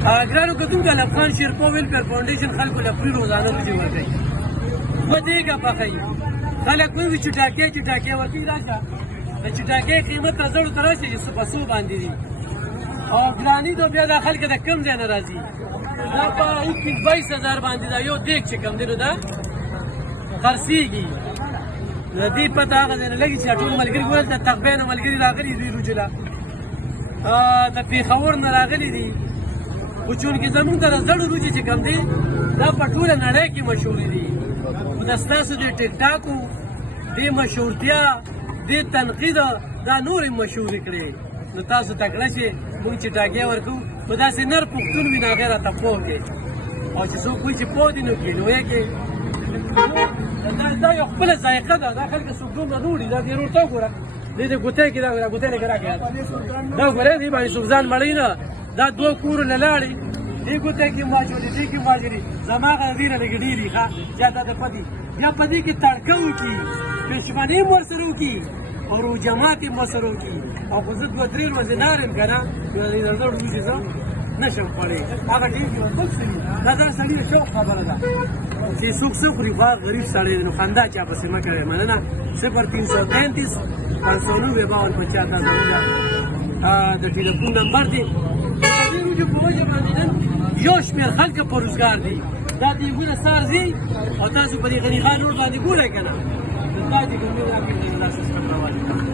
ګرانو کتونکو د افغان شیرپا ویلفیر فاونډیشن خلکو له فري روزانه وریجې ورکوي. دوه دیګه پخوي. خلک وایي چټاکۍ ورکوي. راشه د چټاکۍ قیمت له زړو ته راشي چې په څو باندې دي او ګراني نو بیا دا خلک د کم ځای نه راځي. دا په 21,000 باندې دا یو دیګ چې کم دی نو دا خرڅېږي. د دې پته هغه ځای نه لګي چې ټول ملګري ګورل د تقبې نه ملګري راغلي دوی روجله د پېښور نه راغلي دي. خو چونکې زمونږ د زړو روجې چې کم دي دا په ټوله نړۍ کې مشهورې دي. خو د ستاسو د ټیک ټاکو دې مشهورتیا دې تنقید دا نورې مشهورې کړې. نو تاسو تکړه چې موږ چټاکۍ ورکوو خو داسې نر پښتون وي نو هغې راته پوه کړې او چې څوک وایي چې پوه دي نو کیلویې کې دا یو خپله ذایقه ده. دا خلک څوک دومره نه وړي. دا دې ورور ته وګوره دې د ګوتۍ کې دا ګوتۍ لکه راکړه دا وګوره دې باندې څوک ځان مړوي نه. دا دوه کورونه لاړې دې ګوتۍ کې ماجوري دې کې ماجوري زما هغه ویره لږ ډېرې ښه زیاته ده پدې بیا په دې کې تړکه وکړي پېشمني هم ورسره وکړي او روجمات هم ورسره وکړي او خو زه 2-3 ورځې نار یم که نه د زړو روجې زه نشم خوړی. هغه ډېر کې وربل شوي دا سړي د شوق خبره ده چې څوک څه خوري خو هغه غریب سړی دی نو خندا چا پسې مه کوې. مننه. 0335 590 5250 دا زموږ د ټلیفون نمبر دی. د دې روجو په وجه باندې نن یو شمېر خلک په روزګار دي. دا دیګونه سار ځي او تاسو په دې غني خان روډ باندې ګورئ که نه دا دې ګوندې راکړي دا سیستم روان